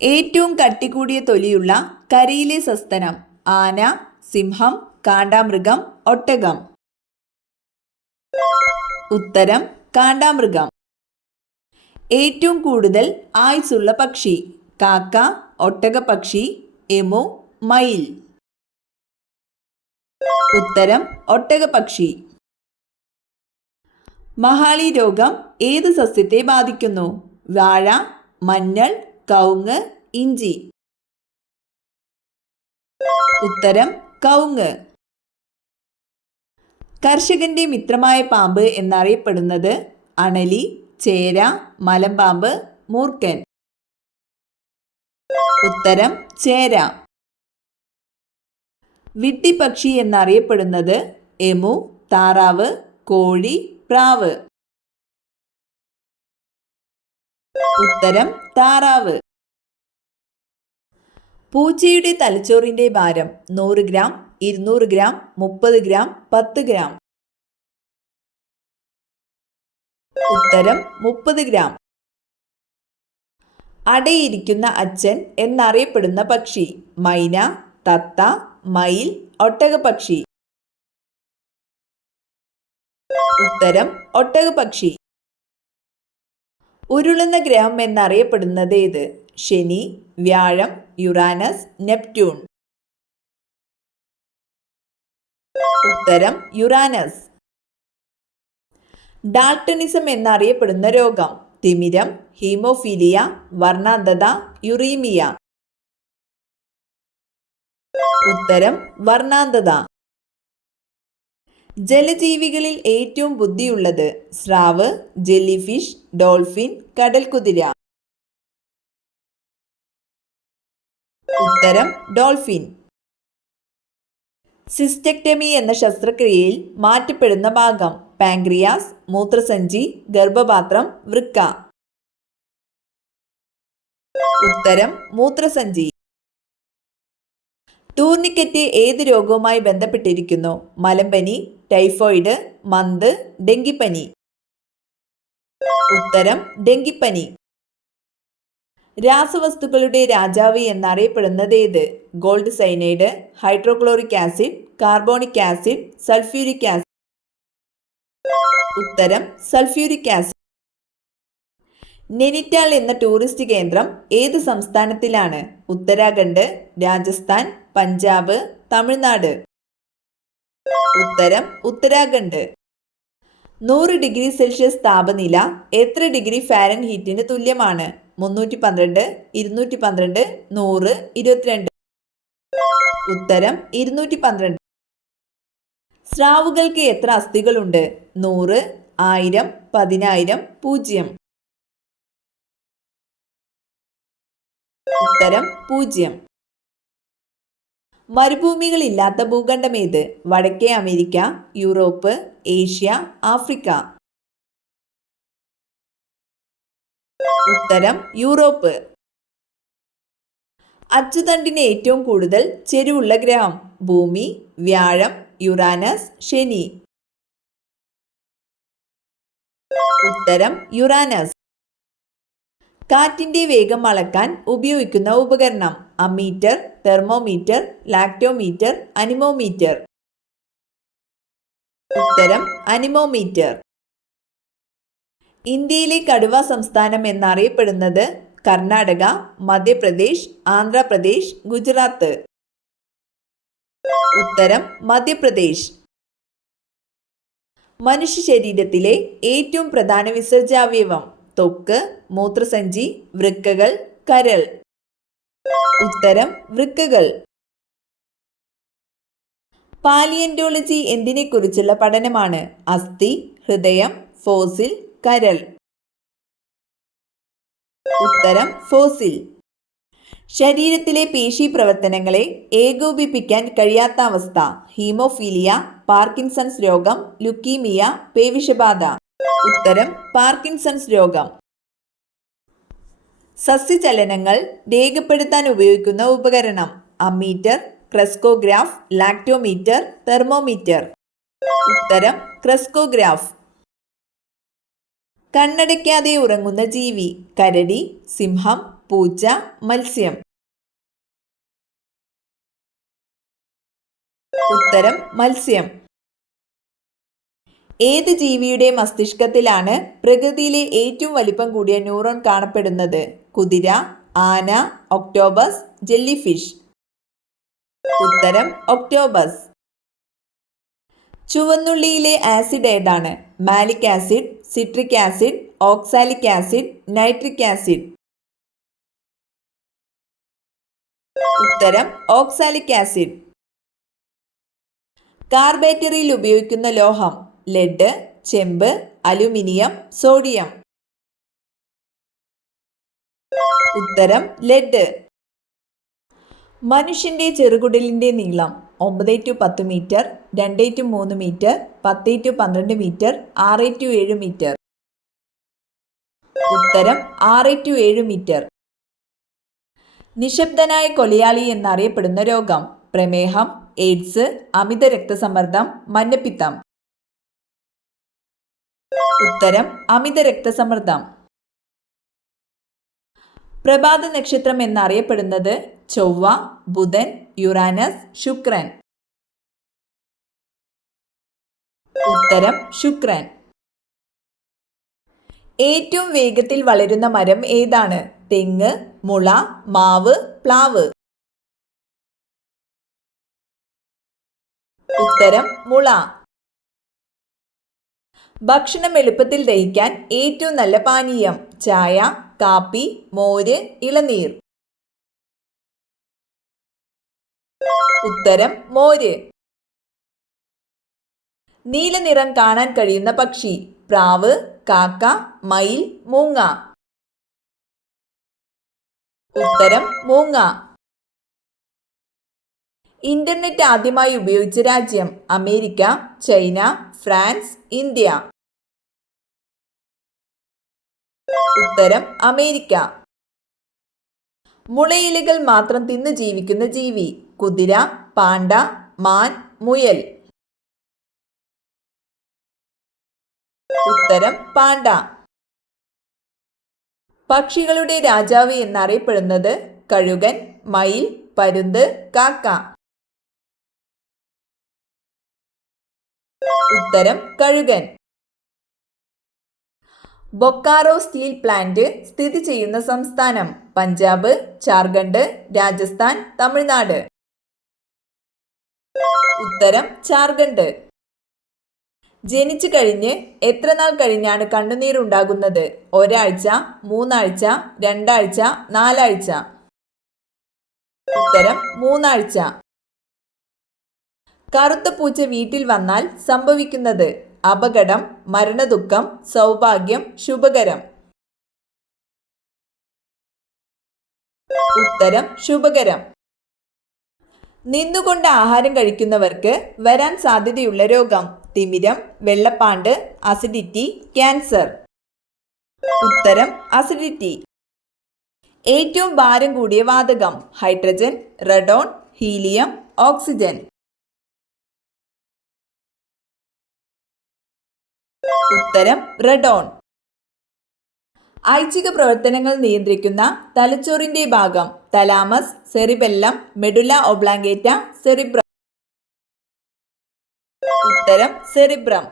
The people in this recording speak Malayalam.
ഏറ്റവും കട്ടികൂടിയ തൊലിയുള്ള കരയിലെ സസ്തനം ആന, സിംഹം, കാണ്ടാമൃഗം, ഒട്ടകം. ഉത്തരം കാണ്ടാമൃഗം. ഏറ്റവും കൂടുതൽ ആയുസ്സുള്ള പക്ഷി കാക്ക, ഒട്ടകപ്പക്ഷി, എമു, മയിൽ. ഉത്തരം ഒട്ടകപ്പക്ഷി. മഹാളി രോഗം ഏത് സസ്യത്തെ ബാധിക്കുന്നു? വാഴ, മഞ്ഞൾ, കവുങ്ങ്, ഇഞ്ചി. ഉത്തരം കവുങ്ങ്. കർഷകന്റെ മിത്രമായ പാമ്പ് എന്നറിയപ്പെടുന്നത് അണലി, ചേര, മലമ്പാമ്പ്, മൂർഖൻ. ഉത്തരം ചേര. വിഡ്ഢിപ്പക്ഷി എന്നറിയപ്പെടുന്നത് എമു, താറാവ്, കോഴി, പ്രാവ്. ഉത്തരം താറാവ്. പൂച്ചയുടെ തലച്ചോറിന്റെ ഭാരം 100 ഗ്രാം, 200 ഗ്രാം, 30 ഗ്രാം, 10 ഗ്രാം. ഉത്തരം 30 ഗ്രാം. അടയിരിക്കുന്ന അച്ഛൻ എന്നറിയപ്പെടുന്ന പക്ഷി മൈന, തത്ത, മയിൽ, ഒട്ടകപ്പക്ഷി. ഉത്തരം ഒട്ടകപ്പക്ഷി. ഉരുളുന്ന ഗ്രഹം എന്നറിയപ്പെടുന്നത് ഏത്? ശനി, വ്യാഴം, യുറാനസ്, നെപ്റ്റ്യൂൺ. ഉത്തരം യുറാനസ്. ഡാൾട്ടണിസം എന്നറിയപ്പെടുന്ന രോഗം തിമിരം, ഹീമോഫീലിയ, വർണ്ണാന്ധത, യുറീമിയ. ഉത്തരം വർണ്ണാന്ധത. ജലജീവികളിൽ ഏറ്റവും ബുദ്ധിയുള്ളത് സ്രാവ്, ജെല്ലിഫിഷ്, ഡോൾഫിൻ, കടൽക്കുതിര. ഉത്തരം ഡോൾഫിൻ. സിസ്റ്റെക്ടമി എന്ന ശസ്ത്രക്രിയയിൽ മാറ്റപ്പെടുന്ന ഭാഗം പാൻക്രിയാസ്, മൂത്രസഞ്ചി, ഗർഭപാത്രം, വൃക്ക. ഉത്തരം മൂത്രസഞ്ചി. ടൂർണിക്കറ്റ് ഏത് രോഗവുമായി ബന്ധപ്പെട്ടിരിക്കുന്നു? മലമ്പനി, ടൈഫോയിഡ്, മന്ത്, ഡെങ്കിപ്പനി. ഉത്തരം ഡെങ്കിപ്പനി. രാസവസ്തുക്കളുടെ രാജാവ് എന്നറിയപ്പെടുന്നത് ഏത്? Gold cyanide, hydrochloric acid, carbonic acid, sulphuric acid. ഉത്തരം സൾഫ്യൂരിക് ആസിഡ്. നൈനിറ്റാൾ എന്ന ടൂറിസ്റ്റ് കേന്ദ്രം ഏത് സംസ്ഥാനത്തിലാണ്? ഉത്തരാഖണ്ഡ്, രാജസ്ഥാൻ, പഞ്ചാബ്, തമിഴ്നാട്. ഉത്തരം ഉത്തരാഖണ്ഡ്. 100 ഡിഗ്രി സെൽഷ്യസ് താപനില എത്ര ഡിഗ്രി ഫാരൻഹീറ്റിന് തുല്യമാണ്? 312, 212, 100, 22. ഉത്തരം 212. സ്രാവുകൾക്ക് എത്ര അസ്ഥികളുണ്ട്? 100, 1000, 10000, 0. ഉത്തരം 0. മരുഭൂമികളില്ലാത്ത ഭൂഖണ്ഡം ഏത്? വടക്കേ അമേരിക്ക, യൂറോപ്പ്, ഏഷ്യ, ആഫ്രിക്ക. ഉത്തരം യൂറോപ്പ്. അച്ചുതണ്ടിന് ഏറ്റവും കൂടുതൽ ചെരിവുള്ള ഗ്രഹം ഭൂമി, വ്യാഴം, യുറാനസ്, ശനി. ഉത്തരം യുറാനസ്. കാറ്റിന്റെ വേഗം അളക്കാൻ ഉപയോഗിക്കുന്ന ഉപകരണം അമ്മീറ്റർ, തെർമോമീറ്റർ, ലാക്ടോമീറ്റർ, അനിമോമീറ്റർ. ഉത്തരം അനിമോമീറ്റർ. ഇന്ത്യയിലെ കടുവ സംസ്ഥാനം എന്നറിയപ്പെടുന്നത് കർണാടക, മധ്യപ്രദേശ്, ആന്ധ്രാപ്രദേശ്, ഗുജറാത്ത്. ഉത്തരം മധ്യപ്രദേശ്. മനുഷ്യ ശരീരത്തിലെ ഏറ്റവും പ്രധാന വിസർജ്യാവയവം ത്വക്ക്, മൂത്രസഞ്ചി, വൃക്കകൾ, കരൾ. ഉത്തരം വൃക്കകൾ. പാലിയന്റോളജി എന്തിനെക്കുറിച്ചുള്ള പഠനമാണ്? അസ്ഥി, ഹൃദയം, ഫോസിൽ, കരൾ. ഉത്തരം ഫോസിൽ. ശരീരത്തിലെ പേശി പ്രവർത്തനങ്ങളെ ഏകോപിപ്പിക്കാൻ കഴിയാത്ത അവസ്ഥ ഹീമോഫീലിയ, പാർക്കിൻസൺസ് രോഗം, ലുക്കീമിയ, പേവിഷബാധ. ഉത്തരം പാർക്കിൻസൺസ് രോഗം. സസ്യചലനങ്ങൾ രേഖപ്പെടുത്താൻ ഉപയോഗിക്കുന്ന ഉപകരണം അമ്മീറ്റർ, ക്രെസ്കോഗ്രാഫ്, ലാക്ടോമീറ്റർ, തെർമോമീറ്റർ. ഉത്തരം ക്രെസ്കോഗ്രാഫ്. കണ്ണടയ്ക്കാതെ ഉറങ്ങുന്ന ജീവി കരടി, സിംഹം, പൂച്ച, മത്സ്യം. ഉത്തരം മത്സ്യം. ഏത് ജീവിയുടെ മസ്തിഷ്കത്തിലാണ് പ്രകൃതിയിലെ ഏറ്റവും വലിപ്പം കൂടിയ ന്യൂറോൺ കാണപ്പെടുന്നത്? കുതിര, ആന, ഒക്ടോബസ്, ജെല്ലിഫിഷ്. ഉത്തരം ഒക്ടോബസ്. ചുവന്നുള്ളിയിലെ ആസിഡ് ഏതാണ്? Malic acid, citric acid, oxalic acid, nitric acid. ഉത്തരം ഓക്സാലിക് ആസിഡ്. കാർ ബാറ്ററിയിൽ ഉപയോഗിക്കുന്ന ലോഹം? ലെഡ്, ചെമ്പ്, അലുമിനിയം, സോഡിയം. ഉത്തരം ലെഡ്. മനുഷ്യന്റെ ചെറുകുടലിന്റെ നീളം 9-10 മീറ്റർ, 2-3 മീറ്റർ, 10-12 മീറ്റർ, 6-7 മീറ്റർ. ഉത്തരം 6-7 മീറ്റർ. നിശബ്ദനായ കൊലയാളി എന്നറിയപ്പെടുന്ന രോഗം? പ്രമേഹം, എയ്ഡ്സ്, അമിത രക്തസമ്മർദ്ദം, മഞ്ഞപ്പിത്തം. ഉത്തരം അമിത രക്തസമ്മർദ്ദം. പ്രഭാത നക്ഷത്രം എന്നറിയപ്പെടുന്നത്? ചൊവ്വ, ബുധൻ, യുറാനസ്, ശുക്രൻ. ഉത്തരം ശുക്രൻ. ഏറ്റവും വേഗത്തിൽ വളരുന്ന മരം ഏതാണ്? തെങ്ങ്, മുള, മാവ്, പ്ലാവ്. ഉത്തരം മുള. ഭക്ഷണം എളുപ്പത്തിൽ ദഹിക്കാൻ ഏറ്റവും നല്ല പാനീയം? ചായ, കാപ്പി, മോര്, ഇളനീർ. ഉത്തരം മോര്. നീല നിറം കാണാൻ കഴിയുന്ന പക്ഷി? പ്രാവ്, കാക്ക, മയിൽ, മൂങ്ങ. ഉത്തരം മൂങ്ങ. ഇന്റർനെറ്റ് ആദ്യമായി ഉപയോഗിച്ച രാജ്യം? America, China, France, India. ഉത്തരം അമേരിക്ക. മുളയിലകൾ മാത്രം തിന്നു ജീവിക്കുന്ന ജീവി? കുതിര, പാണ്ട, മാൻ, മുയൽ. ഉത്തരം പാണ്ട. പക്ഷികളുടെ രാജാവ് എന്നറിയപ്പെടുന്നത്? കഴുകൻ, മയിൽ, പരുന്ത്, കാക്ക. ഉത്തരം കഴുകൻ. ബൊക്കാറോ സ്റ്റീൽ പ്ലാന്റ് സ്ഥിതി ചെയ്യുന്ന സംസ്ഥാനം? പഞ്ചാബ്, ജാർഖണ്ഡ്, രാജസ്ഥാൻ, തമിഴ്നാട്. ഉത്തരം ജാർഖണ്ഡ്. ജനിച്ചു കഴിഞ്ഞ് എത്ര നാൾ കഴിഞ്ഞാണ് കണ്ണുനീരുണ്ടാകുന്നത്? ഒരാഴ്ച, 3 ആഴ്ച, 2 ആഴ്ച, 4 ആഴ്ച. ഉത്തരം 3 ആഴ്ച. കറുത്ത പൂച്ച വീട്ടിൽ വന്നാൽ സംഭവിക്കുന്നത്? അപകടം, മരണദുഃഖം, സൗഭാഗ്യം, ശുഭകരം. ഉത്തരം ശുഭകരം. നിന്നുകൊണ്ട് ആഹാരം കഴിക്കുന്നവർക്ക് വരാൻ സാധ്യതയുള്ള രോഗം? തിമിരം, വെള്ളപ്പാണ്ട്, അസിഡിറ്റി, ക്യാൻസർ. ഉത്തരം അസിഡിറ്റി. ഏറ്റവും ഭാരം കൂടിയ വാതകം? Hydrogen, റെഡോൺ, helium, oxygen. ഉത്തരം റെഡോൺ. ഐച്ഛിക പ്രവർത്തനങ്ങൾ നിയന്ത്രിക്കുന്ന തലച്ചോറിന്റെ ഭാഗം? Thalamus, cerebellum, medulla oblongata, cerebrum. ഉത്തരം സെറിബ്രം.